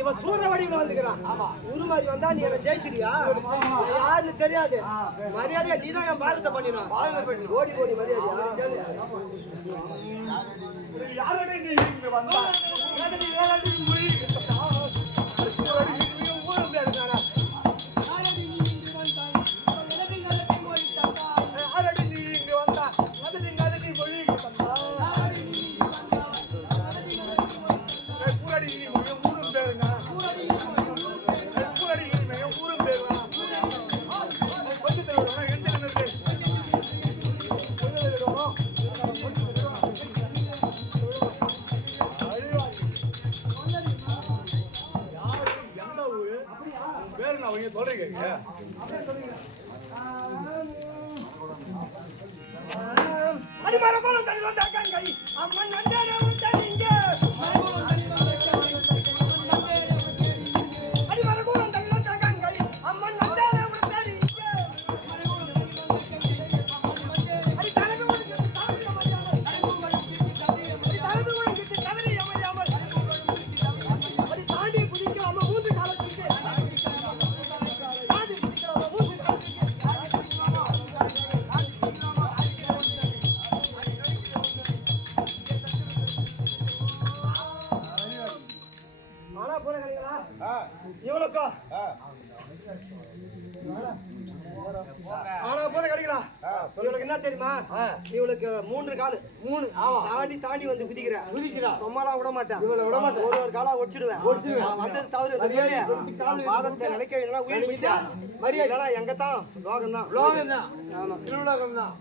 இவன் சூரவடியில் வந்துக்கிறான். உருமாறி வந்தா நீ என்ன ஜெயிச்சிரியா? யாருன்னு தெரியாது. மரியாதையா நீதான் என் பாதத்தை பண்ணினா. ஓடி ஓடி மரியாதையா அடிமரகோலம் தண்ணி வந்தாங்க அம்மன் நந்தானே உண்டீங்க அடிமரகோலம் தண்ணி வந்தாங்க அம்மன் நந்தானே உண்டீங்க அடி தனது உனக்கு தாவரி அமராமல் அடி தனது உனக்கு தாவரி அமராமல் அடி தாண்டி குதிக்காம மூந்து காலத்துக்கு தாண்டி குதிக்காம மூந்து காலத்துக்கு இவளுக்கா ஆனா போத கிடைக்கிறா. இவளுக்கு என்ன தெரியுமா? இவளுக்கு 3 காலு தாண்டி தாண்டி வந்து குதிக்கிறா. சும்மாலாம் விட மாட்டேன். ஒரு காலா ஒடிச்சிடுவேன். வந்தது தவறு பாதத்தை நினைக்க வேணா உயிர் பிச்சா மரியாதை எங்கத்தான் லோகம் தான். ஆமா திருலோகம் தான்.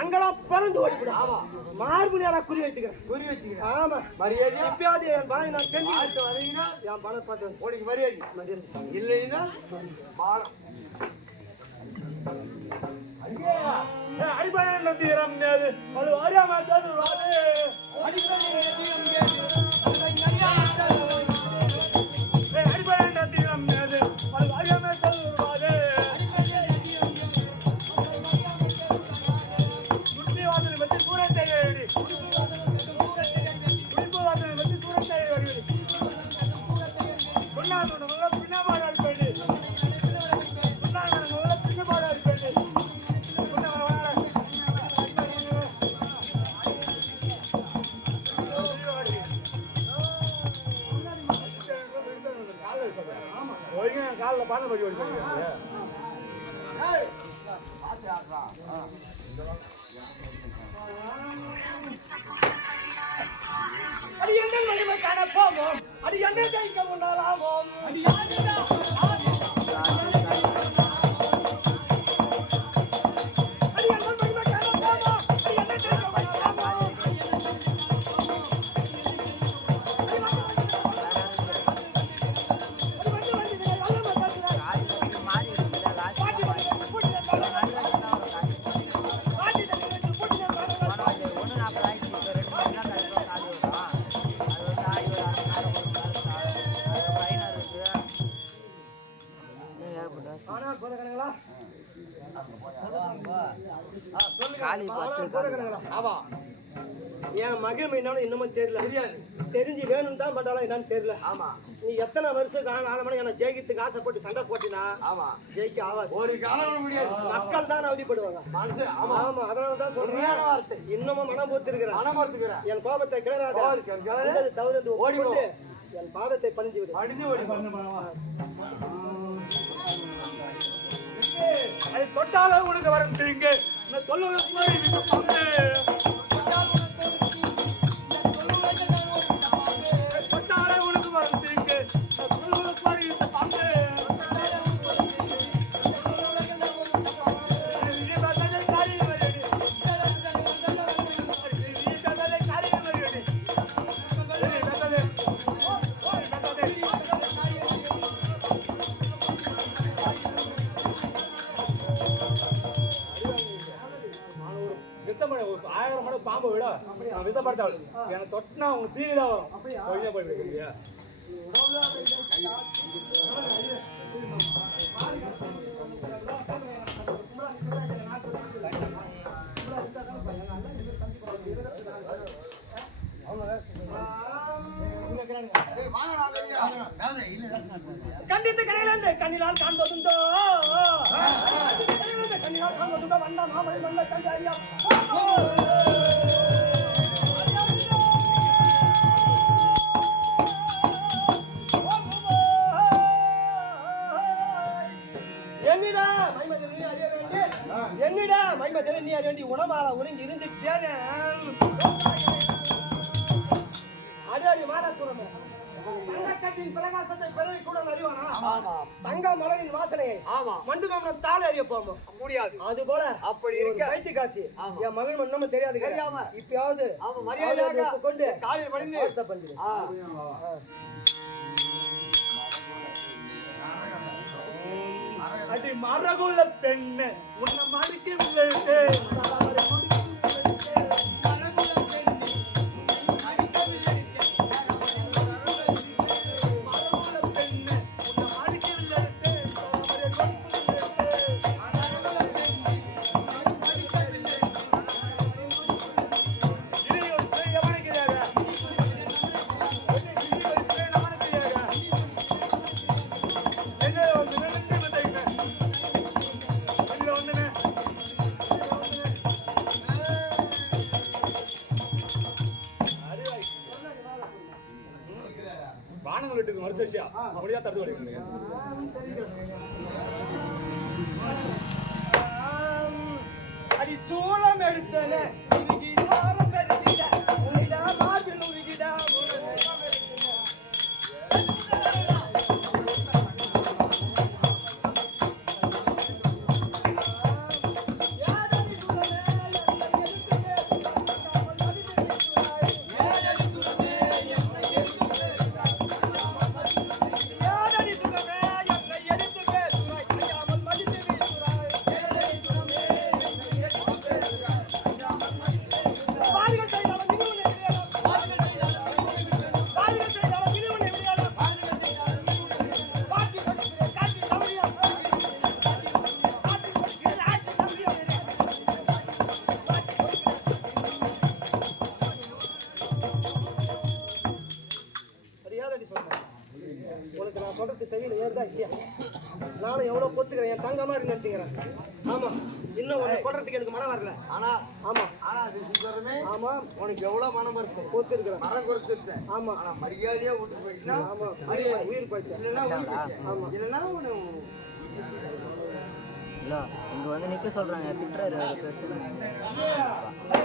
அங்கெல்லாம் பறந்து ஓடிவிடும். மார்பு நேரா குறி வச்சுக்கிறேன். ஆமா மரியாதை எப்பயாவது என் பணம் நான் தெரிஞ்சு வரீங்கன்னா என் பணம் பார்த்து ஓடிக்கு மரியாதை இல்லைன்னா பாடம் அடிப்படை தீரம் அது அறியாம அடிப்படை தீரம் அது அறியாம காலில் பானை படி ஓடி அடி எங்கள் மகிமை காண போவோம். அடி என்ன ஜெயிக்க கொண்டாலாவோம். அடி ஒன்று 40 ஆயிடுச்சு. 2 மணி நேரம் காலி பார்த்து ஆமா என் மகிழ்மை என்னன்னு இன்னமும் தெரியல. தெரிஞ்சு வேணும் தான் பண்றாலும் என்னன்னு தெரியல. ஆமா நீ எத்தனை வருஷம் ஆனமனு என்ன ஜெயிக்கிறதுக்கு ஆசைப்பட்டு சண்டை போட்டினா ஆமா ஜெயிக்க ஆகாது. ஒரு காலம் முடியாது. மக்கள் தான் அவதிப்படுவாங்க. ஆமா அதனாலதான் சொல்றேன். இன்னமும் மனம் பொறுத்திருக்கிறேன். என் கோபத்தை கிளறாத. தவறு ஓடி கொண்டு என் பாதத்தை பணிஞ்சு விடு. அது தொட்டால உனக்கு வரட்டீங்க. நான் சொல்லுவது பாம்பு விட விசப்படுத்த எனக்கு தொட்டினா உங்க தீவிதான் வரும். போய் கண்டித்து கடையில கண்ணினால் காண்பதுண்டோ கண்ணினால் காண்பதுண்டோ வண்ணா மாமலை வந்த கண்டாரியா என்னிடா மைமதில் நீ அறிய வேண்டி உணமால உறங்கி இருந்துட்டேன். அடி மாடாசுரமே தங்கக்கட்டின் பிரகாசத்தை பிறவி கூட அறிவானா? தங்க மலரின் வாசனையை மண்டுகமனம் தாழ அறிய போமா முடியாது. அது போல அப்படி இருக்க வைத்து காட்சி என் மகன் ஒண்ணும் தெரியாது. இப்பயாவது மரியாதையாக கொண்டு காலில் பணிந்து பண்ணு. அடி மரகுல பெண்ணு உன்னை மடிக்கவில்லை. பானங்கள் வீட்டுக்கு மறுசரிச்சா அப்படியா தடுத்து வரைக்கும் அடி சூளம் எடுத்தனே உனக்கு நான் சொல்றது செவியில ஏறுதா இல்லையா? நானும் எவ்வளவு பொத்துக்கிறேன். என் தங்க மாதிரி நினைச்சுக்கிறேன். ஆமா இன்னும் உன்னை கொட்டுறதுக்கு எனக்கு மனம் வரல. ஆனா ஆமா ஆமா உனக்கு எவ்வளவு மனம் வருது பொத்து இருக்கிறேன். மனம் குறைச்சிருக்கேன். ஆமா ஆனா மரியாதையா விட்டு போயிடுச்சுன்னா ஆமா உயிர் போயிடுச்சு. ஆமா இல்லைன்னா இல்ல இங்க வந்து நிக்க சொல்றாங்க. திட்டுறாரு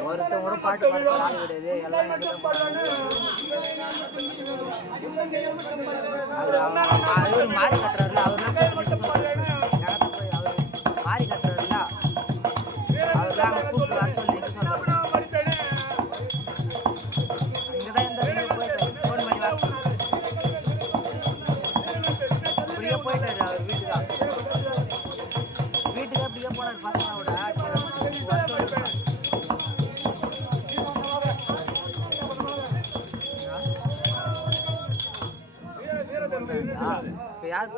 ஒருத்தன் கூட பாட்டு பாட கிடையாது. எல்லாம் அவர் மாறி கட்டுறாருல அவர் மாறி கட்டுறாருல அவர் தான் கூப்பிட்டு வர சொல்லி நிக்க சொல்றாரு. இங்கதான் இந்த போயிட்டாரு. ஃபோன் பண்ணி வர அப்படியே போயிட்டாரு. அவர் வீட்டுக்கு அப்படியே போனார் பசங்களோட. இப்ப யார்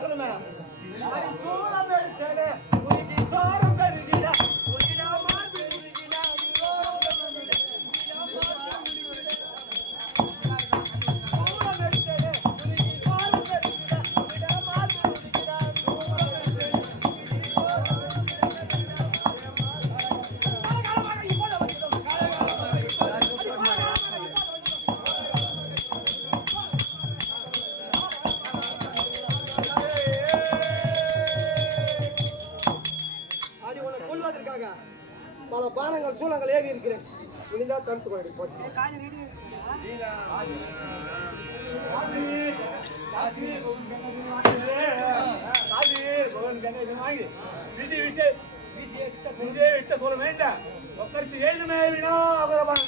சொல்லுங்க சூழம் எடுத்தேனே உனக்கு சோரம் பெருகிடா பல பானங்கள் கூலங்கள் ஏவி இருக்கிறேன் முடிந்தா தடுத்து கொண்டு சொல்ல வேண்டாம் ஒக்கரித்து எழுதுமே வினா அகரவன்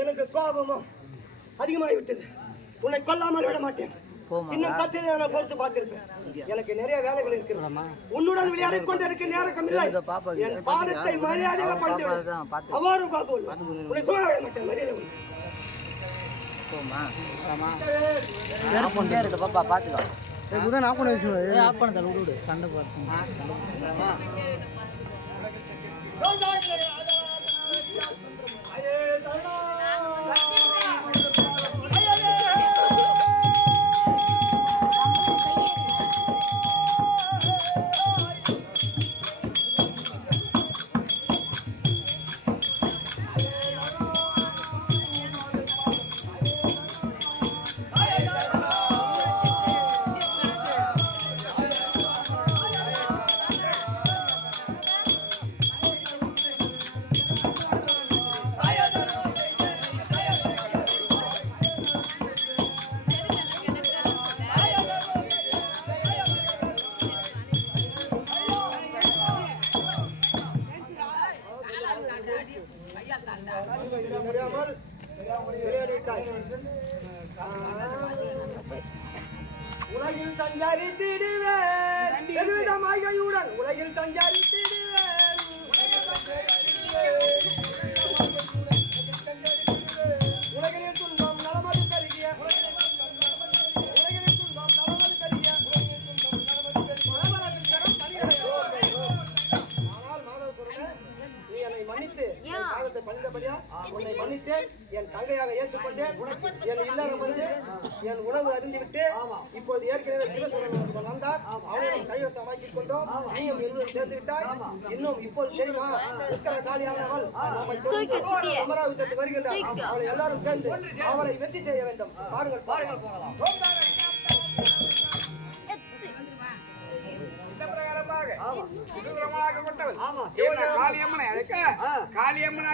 எனக்கு கோபமும் அதிகமாகிவிட்டது. உன்னை கொல்லாமல் விட மாட்டேன். இன்னும் சற்று நான் பொறுத்து பார்த்திருப்பேன். எனக்கு நிறைய வேலைகள் இருக்கிறது. உன்னுடன் விளையாடிக் கொண்டிருக்க நேரம் இல்லை. என் பாதத்தை மரியாதையாக படுத்து அவ்வாறு பார்ப்போம். உன்னை சும்மா விட மாட்டேன். மரியாதை பாப்பா பாத்துக்கோ. சண்டை உலகில் சஞ்சாரித்திடுவேன் எவ்விதமாயுடன் உலகில் சஞ்சாரித்திடுவேன் உலகில் துன்பம் நலமது பெருகிய உலகில் துன்பம் நலமது பெருகிய ஆனால் மாதவ சொல்றேன் நீ என்னை மன்னித்து பாதத்தை பணிந்தபடியா உன்னை மன்னித்து என் தங்கையாக ஏற்றுக்கொண்டு என் இல்லறம் வந்து என் உணவு அறிந்துவிட்டு இப்போது ஏற்கனவே சிவசோழன் வந்தார் அவனை கைவசமாக்கிக் கொண்டோம். நீயும் இன்னும் சேர்த்து விட்டாய். இன்னும் இப்போது தெரியுமா உக்கர காலியானவள் அமராவதிக்கு வருகின்றார். அவளை எல்லாரும் சேர்ந்து அவளை வெற்றி செய்ய வேண்டும். பாருங்கள் பாருங்கள் போகலாம். காளியம்மனை காளியம்மனை